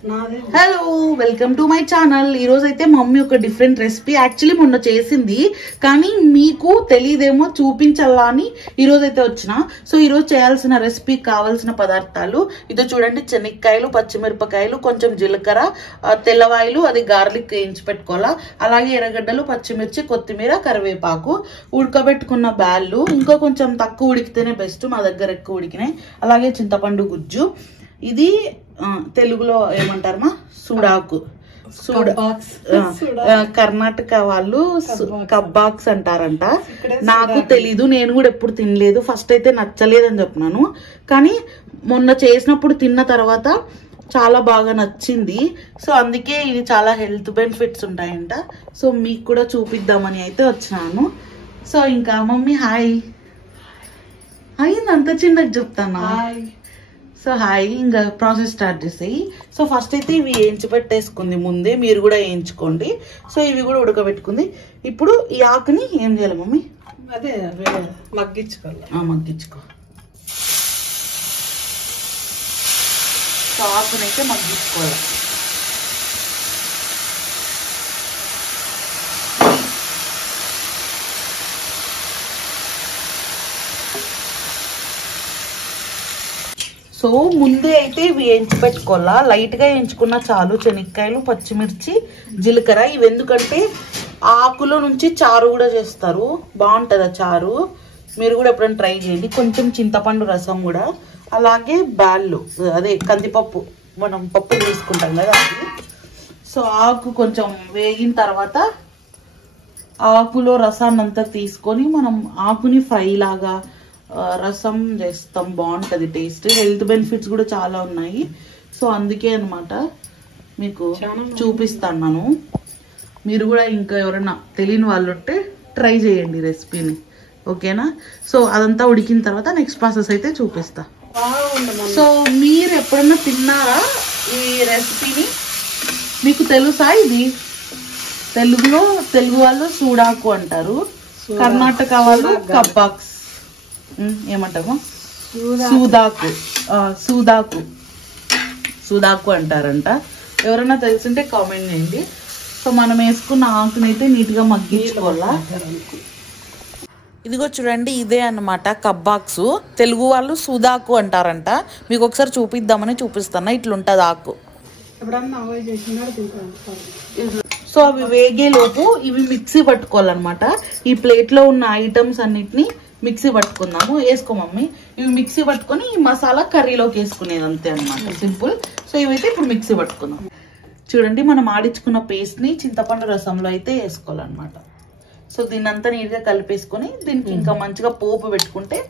Hello welcome to my channel. ఈరోజు అయితే mummy ఒక డిఫరెంట్ రెసిపీ యాక్చువల్లీ మొన్న చేసింది, కానీ మీకు తెలియదేమో చూపించాలా అని ఈరోజు అయితే వచ్చిన. సో ఈరోజు చేయాల్సిన రెసిపీ కావాల్సిన పదార్థాలు ఇదో చూడండి. శనక్కాయలు, పచ్చిమిరపకాయలు, కొంచెం జీలకర్ర, తెల్లవాయలు, అది గార్లిక్ వేయించి పెట్టుకోవాలా. అలాగే ఎర్రగడ్డలు, పచ్చిమిర్చి, కొత్తిమీర, కరివేపాకు, ఉడకబెట్టుకున్న బ్యాళ్ళు, ఇంకా కొంచెం తక్కువ ఉడికితేనే బెస్ట్, మా దగ్గర ఎక్కువ ఉడికినాయి. అలాగే చింతపండు గుజ్జు, ఇది తెలుగులో ఏమంటారమ్మా సూడాకు, కర్ణాటక వాళ్ళు కబ్బాక్స్ అంటారంట. నాకు తెలీదు, నేను కూడా ఎప్పుడు తినలేదు. ఫస్ట్ అయితే నచ్చలేదని చెప్పినాను, కానీ మొన్న చేసినప్పుడు తిన్న తర్వాత చాలా బాగా నచ్చింది. సో అందుకే ఇది చాలా హెల్త్ బెనిఫిట్స్ ఉంటాయంట. సో మీకు కూడా చూపిద్దామని అయితే వచ్చినాను. సో ఇంకా మమ్మీ హాయ్ అయింది, అంత చిన్నగా చెప్తాను. సో హాయ్, ఇంకా ప్రాసెస్ స్టార్ట్ చేసేయి. సో ఫస్ట్ అయితే ఇవి వేయించి పెట్టేసుకుంది ముందే, మీరు కూడా వేయించుకోండి. సో ఇవి కూడా ఉడకబెట్టుకుంది. ఇప్పుడు ఈ ఆకుని ఏం చేయాలి మమ్మీ? అదే మగ్గించుకోవాలి. మగ్గించుకో. సో ఆకునైతే మగ్గించుకోవాలి. సో ముందే అయితే ఇవి వేయించి పెట్టుకోవాలా. లైట్ గా వేయించుకున్నా చాలు. శనక్కాయలు, పచ్చిమిర్చి, జీలకర్ర, ఇవి ఎందుకంటే ఆకులో నుంచి చారు కూడా చేస్తారు, బాగుంటది ఆ చారు. మీరు కూడా ఎప్పుడైనా ట్రై చేయండి. కొంచెం చింతపండు రసం కూడా, అలాగే బ్యాళ్ళు, అదే కందిపప్పు, మనం పప్పు తీసుకుంటాం కదా అది. సో ఆకు కొంచెం వేగిన తర్వాత ఆకులో రసాన్ని అంతా తీసుకొని మనం ఆకుని ఫ్రై లాగా రసం చేస్తాం, బాగుంటది టేస్ట్. హెల్త్ బెనిఫిట్స్ కూడా చాలా ఉన్నాయి. సో అందుకే అనమాట మీకు చూపిస్తాను. మీరు కూడా ఇంకా ఎవరైనా తెలియని వాళ్ళు ఉంటే ట్రై చేయండి రెసిపీని, ఓకేనా? సో అదంతా ఉడికిన తర్వాత నెక్స్ట్ ప్రాసెస్ అయితే చూపిస్తా. సో మీరు ఎప్పుడన్నా తిన్నారా ఈ రెసిపీని? మీకు తెలుసా? ఇది తెలుగులో తెలుగు వాళ్ళు సూడాకు అంటారు, కర్ణాటక వాళ్ళు కబ్బాక్స్ ఏమంటారు, సూదాకు, సూదాకు అంటారంట. ఎవరైనా తెలుసుంటే కామెంట్ చేయండి. సో మనం వేసుకున్న ఆకునైతే నీట్ గా మగ్గించుకోవాలా. ఇదిగో చూడండి, ఇదే అన్నమాట కబ్బాక్స్. తెలుగు వాళ్ళు సూదాకు అంటారంట. మీకు ఒకసారి చూపిద్దామని చూపిస్తాను. ఇట్లుంటది ఆకు. సో అవి వేగేలోపు ఇవి మిక్సీ పట్టుకోవాలన్నమాట. ఈ ప్లేట్ లో ఉన్న ఐటమ్స్ అన్నిటిని మిక్సీ పట్టుకుందాము. వేసుకో మమ్మీ. ఇవి మిక్సీ పట్టుకొని ఈ మసాలా కర్రీలోకి వేసుకునేది, అంతే అనమాట, సింపుల్. సో ఇవైతే ఇప్పుడు మిక్సీ పట్టుకుందాం. చూడండి, మనం ఆడించుకున్న పేస్ట్ ని చింతపండు రసంలో అయితే వేసుకోవాలన్నమాట. సో దీన్ని అంతా నీట్ గా కలిపేసుకొని దీనికి ఇంకా మంచిగా పోపు పెట్టుకుంటే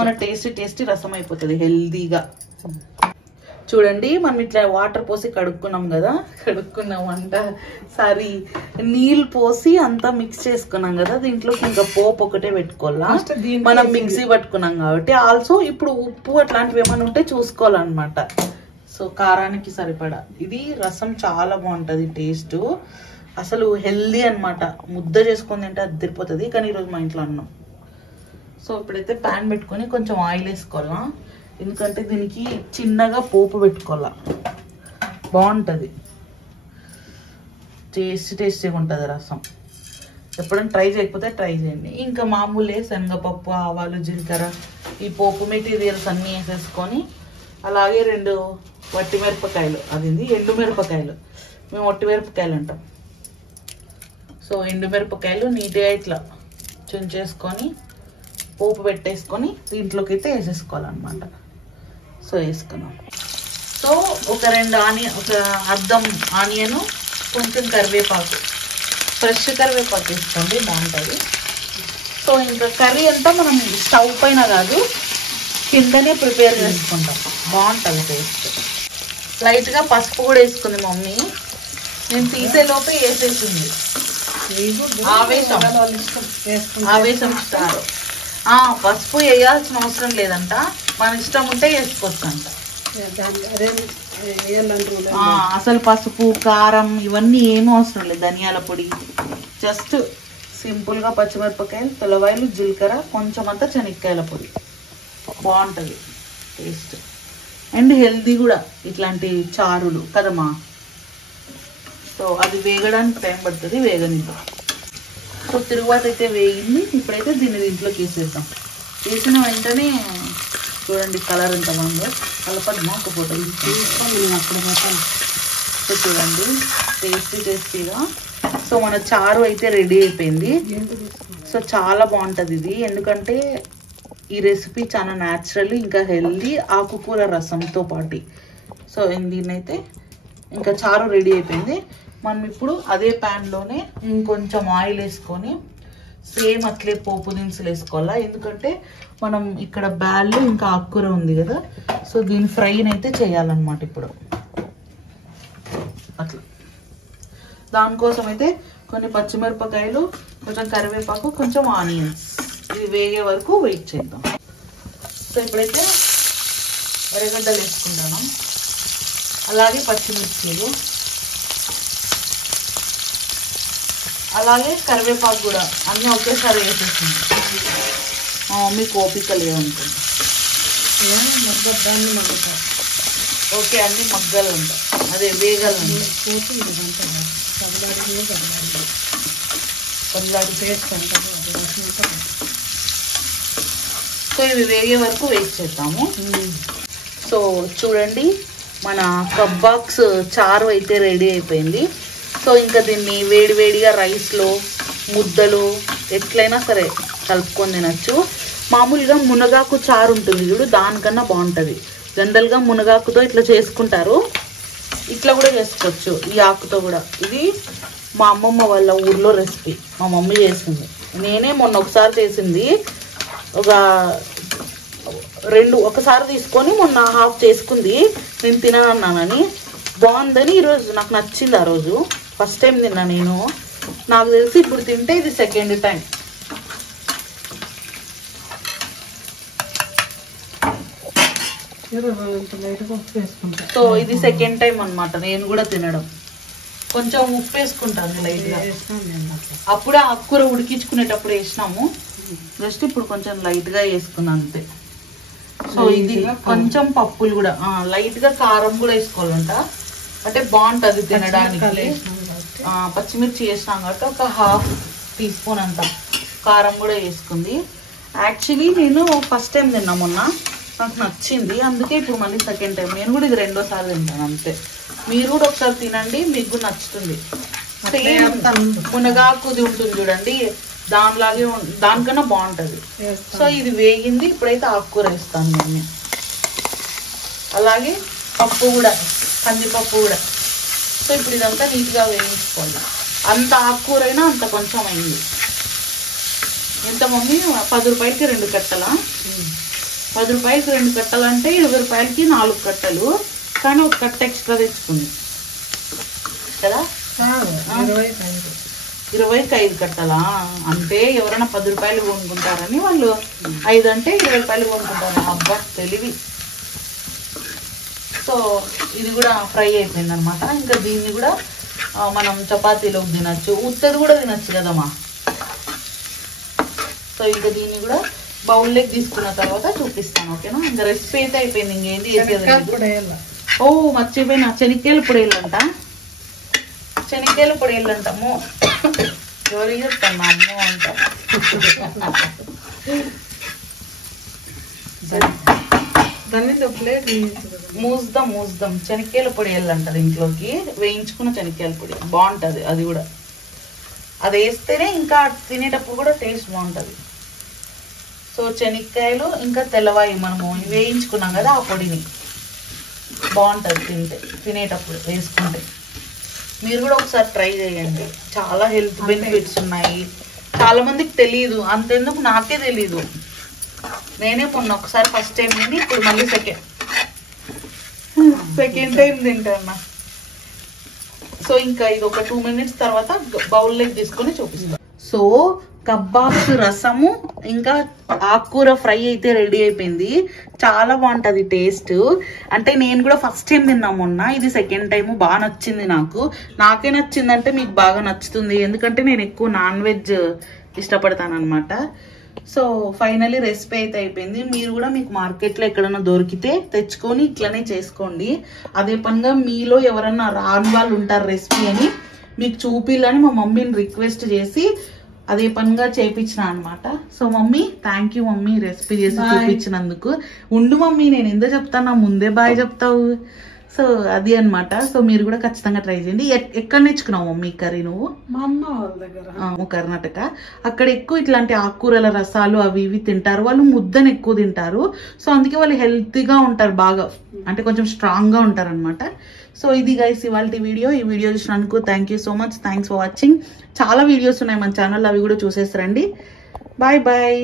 మన టేస్టీ రసం అయిపోతుంది హెల్దీగా. చూడండి, మనం ఇట్లా వాటర్ పోసి కడుక్కున్నాం కదా, సారీ నీళ్ళు పోసి అంతా మిక్స్ చేసుకున్నాం కదా, దీంట్లోకి ఇంకా పోపు ఒకటే పెట్టుకోవాలా. మనం మిక్సీ పట్టుకున్నాం కాబట్టి. ఆల్సో ఇప్పుడు ఉప్పు అట్లాంటివి ఏమైనా ఉంటే చూసుకోవాలన్నమాట. సో కారానికి సరిపడా. ఇది రసం చాలా బాగుంటది టేస్ట్, అసలు హెల్దీ అనమాట. ముద్ద చేసుకొని తింటే అది తిరిపోతుంది, కానీ ఈరోజు మా ఇంట్లో అన్నాం. సో ఇప్పుడైతే ప్యాన్ పెట్టుకొని కొంచెం ఆయిల్ వేసుకోవాలా, ఎందుకంటే దీనికి చిన్నగా పోపు పెట్టుకోవాలా, బాగుంటుంది, టేస్టీగా ఉంటుంది రసం. ఎప్పుడైనా ట్రై చేయకపోతే ట్రై చేయండి. ఇంకా మామూలే శనగపప్పు, ఆవాలు, జీలకర్ర, ఈ పోపు మెటీరియల్స్ అన్నీ వేసేసుకొని, అలాగే 2 వట్టి మిరపకాయలు, అది ఎండు మిరపకాయలు, మేము వట్టి మిరపకాయలు అంటాం. సో ఎండు మిరపకాయలు నీట్గా ఇట్లా చుంచేసుకొని పోపు పెట్టేసుకొని దీంట్లోకి అయితే వేసేసుకోవాలన్నమాట. సో వేసుకున్నాం. సో ఒక అర్ధం ఆనియన్, కొంచెం కరివేపాకు, ఫ్రెష్ కరివేపాకు వేసుకోండి, బాగుంటుంది. సో ఇంకా కర్రీ అంతా మనం స్టవ్ పైన కాదు, కిందనే ప్రిపేర్ చేసుకుంటాం, బాగుంటుంది టేస్ట్. లైట్గా పసుపు కూడా వేసుకుంది మమ్మీ, నేను తీసేలోపే వేసేసింది. ఆవేశం స్టార్. పసుపు వేయాల్సిన అవసరం లేదంట, మన ఇష్టం ఉంటే వేసుకోవచ్చు అంట. అసలు పసుపు, కారం ఇవన్నీ ఏమీ అవసరం లేదు. ధనియాల పొడి, జస్ట్ సింపుల్ గా పచ్చిమిరపకాయలు, తెల్లవాయలు, జీలకర్ర, కొంచెం అంతా శనక్కాయల పొడి, బాగుంటుంది టేస్ట్. అండ్ హెల్దీ కూడా ఇట్లాంటి చారులు కదమ్మా. సో అది వేగడానికి టైం పడుతుంది, వేగనిద్దాం. సో తిరుగుబాటు అయితే వేగింది. ఇప్పుడైతే దీన్ని దీంట్లోకి వేసేద్దాం. వేసిన వెంటనే చూడండి కలర్ ఎంత బాగుందో. కలపడమా ఒక ఫోటో తీసుకొని అప్పుడు మొత్తం. సో చూడండి టేస్టీగా. సో మన చారు అయితే రెడీ అయిపోయింది. సో చాలా బాగుంటుంది ఇది, ఎందుకంటే ఈ రెసిపీ చాలా న్యాచురల్ ఇంకా హెల్దీ ఆకుకూర రసంతో పాటు. సో దీన్నైతే ఇంకా చారు రెడీ అయిపోయింది. మనం ఇప్పుడు అదే ప్యాన్లోనే ఇంకొంచెం ఆయిల్ వేసుకొని సేమ్ అట్లే పోపు దినుసులు వేసుకోవాలా, ఎందుకంటే మనం ఇక్కడ బ్యాళ్ళు ఇంకా ఆకుకూర ఉంది కదా. సో దీని ఫ్రైని అయితే చేయాలన్నమాట ఇప్పుడు. అట్లా దానికోసం అయితే కొన్ని పచ్చిమిరపకాయలు, కొంచెం కరివేపాకు, కొంచెం ఆనియన్స్, ఇది వేగే వరకు వెయిట్ చేద్దాం. సో ఇప్పుడైతే ఎర్రగడ్డలు వేసుకుంటాను, అలాగే పచ్చిమిర్చీలు, అలాగే కరివేపాకు కూడా అన్నీ ఒకేసారి వేసేసుకుంటాం. మా మమ్మీకి ఓపిక లేదనుకుంటుంది. ఓకే అన్ని మగ్గాలు ఉంటాయి, అదే వేగాలు ఉంటాయి. సో ఇవి వేగే వరకు వెయిట్ చేద్దాము. సో చూడండి మన కబాబ్స్ చారు అయితే రెడీ అయిపోయింది. సో ఇంకా దీన్ని వేడివేడిగా రైస్లో ముద్దలు ఎట్లయినా సరే కలుపుకొని తినచ్చు. మామూలుగా మునగాకు చారు ఉంటుంది చూడు, దానికన్నా బాగుంటుంది. జనరల్గా మునగాకుతో ఇట్లా చేసుకుంటారు, ఇట్లా కూడా చేసుకోవచ్చు ఈ ఆకుతో కూడా. ఇది మా అమ్మమ్మ వాళ్ళ ఊర్లో రెసిపీ, మా మమ్మీ చేసింది. నేనే మొన్న ఒకసారి చేసింది, ఒకసారి తీసుకొని మొన్న హాఫ్ చేసుకుంది. నేను తినన్నానని బాగుందని ఈరోజు నాకు నచ్చింది. ఆ రోజు ఫస్ట్ టైం తిన్నా నేను, నాకు తెలిసి ఇప్పుడు తింటే ఇది సెకండ్ టైం. సో ఇది సెకండ్ టైం అన్నమాట నేను కూడా తినడం. కొంచెం ఉప్పు వేసుకుంటాను లైట్గా, అప్పుడే ఆకుకూర ఉడికించుకునేటప్పుడు వేసినాము, జస్ట్ ఇప్పుడు కొంచెం లైట్గా వేసుకున్నాను అంతే. సో ఇది కొంచెం పప్పులు కూడా లైట్గా కారం కూడా వేసుకోవాలంట, అంటే బాగుంటుంది తినడానికి. పచ్చిమిర్చి వేసినాం కాబట్టి ఒక హాఫ్ టీ స్పూన్ అంత కారం కూడా వేసుకుంది. యాక్చువల్లీ నేను ఫస్ట్ టైం తిన్నా మొన్న, నాకు నచ్చింది, అందుకే ఇప్పుడు మళ్ళీ సెకండ్ టైం. నేను కూడా ఇది రెండోసారి తింటాను అంతే. మీరు కూడా ఒకసారి తినండి, మీకు కూడా నచ్చుతుంది. మునగాకుది ఉంటుంది చూడండి, దానిలాగే దానికన్నా బాగుంటుంది. సో ఇది వేగింది, ఇప్పుడైతే ఆకుకూర వేస్తాను నేను. అలాగే పప్పు కూడా, కందిపప్పు కూడా. సో ఇప్పుడు ఇదంతా నీట్గా వేయించుకోవాలి. అంత ఆకుకూర అయినా అంత కొంచెం అయింది. ఎంత మమ్మీ 10 రూపాయలకి 2 కట్టలా? 10 రూపాయలకి 2 కట్టలు అంటే 20 రూపాయలకి 4 కట్టలు, కానీ ఒక కట్ట ఎక్స్ట్రా తెచ్చుకుంది కదా. 20కి 5 కట్టలా అంటే ఎవరైనా 10 రూపాయలు కొనుక్కుంటారని వాళ్ళు 5 అంటే 20 రూపాయలు కొనుక్కుంటారు. అబ్బా తెలివి. సో ఇది కూడా ఫ్రై అయిపోయింది అనమాట. ఇంకా దీన్ని కూడా మనం చపాతీలోకి తినచ్చు, ఉత్తది కూడా తినచ్చు కదమ్మా. సో ఇంకా దీన్ని కూడా బౌల్లోకి తీసుకున్న తర్వాత చూపిస్తాను, ఓకేనా. ఇంకా రెసిపీ అయితే అయిపోయింది, ఇంకేంటి చేసేది. ఓ మర్చిపోయినా, శనక్కాయల పొడేళ్ళంట, శనక్కాయల పొడేళ్ళంటాము. ఎవరు చెప్తాను అమ్మో అంట. మూద్దాం శనక్కాయల పొడి వేయాలంటారు ఇంట్లోకి, వేయించుకున్న శనక్కాయల పొడి బాగుంటుంది. అది కూడా అది వేస్తేనే ఇంకా తినేటప్పుడు కూడా టేస్ట్ బాగుంటుంది. సో శనక్కాయలు ఇంకా తెల్లవాయి మనము వేయించుకున్నాం కదా, ఆ పొడిని బాగుంటుంది తినేటప్పుడు వేసుకుంటే. మీరు కూడా ఒకసారి ట్రై చేయండి, చాలా హెల్త్ బెనిఫిట్స్ ఉన్నాయి. చాలా మందికి తెలియదు, అంతెందుకు నాకే తెలీదు. నేనే మొన్న ఒకసారి ఫస్ట్ టైం తిని ఇప్పుడు మళ్ళీ సెకండ్ టైం తింటాను. సో ఇంకా ఇది ఒక 2 మినిట్స్ తర్వాత బౌల్లోకి తీసుకొని చూపిస్తాను. సో కబాబ్స్ రసము ఇంకా ఆకుకూర ఫ్రై అయితే రెడీ అయిపోయింది. చాలా బాగుంటుంది టేస్ట్. అంటే నేను కూడా ఫస్ట్ టైం తిన్నా మొన్న, ఇది సెకండ్ టైం. బాగా నచ్చింది నాకు. నాకే నచ్చిందంటే మీకు బాగా నచ్చుతుంది, ఎందుకంటే నేను ఎక్కువ నాన్ వెజ్ ఇష్టపడతాను అనమాట. సో ఫైనలీ రెసిపీ అయితే అయిపోయింది. మీరు కూడా మీకు మార్కెట్లో ఎక్కడన్నా దొరికితే తెచ్చుకొని ఇట్లనే చేసుకోండి. అదే పనిగా మీలో ఎవరన్నా రాని వాళ్ళు ఉంటారు రెసిపీ అని మీకు చూపిల్లని మా మమ్మీని రిక్వెస్ట్ చేసి అదే పనిగా చేయించిన అనమాట. So mummy thank you mummy recipe చేసి చూపించినందుకు. ఉండు మమ్మీ నేను ఎందుకు చెప్తాను, ముందే బాయ్ చెప్తావు. సో అది అన్నమాట. సో మీరు కూడా ఖచ్చితంగా ట్రై చేయండి. ఎక్కడ నేర్చుకున్నావు మమ్మీ కర్రీ నువ్వు? మా అమ్మ వాళ్ళ దగ్గర. కర్ణాటక. అక్కడ ఎక్కువ ఇట్లాంటి ఆకుకూరల రసాలు అవి ఇవి తింటారు. వాళ్ళు ముద్దను ఎక్కువ తింటారు. సో అందుకే వాళ్ళు హెల్తీగా ఉంటారు, బాగా అంటే కొంచెం స్ట్రాంగ్ గా ఉంటారు అనమాట. సో ఇది గైస్ ఇవాళ వీడియో. ఈ వీడియో చూసినందుకు thank you so much. Thanks for watching. చాలా వీడియోస్ ఉన్నాయి మన ఛానల్లో, అవి కూడా చూసేసరండి. Bye bye.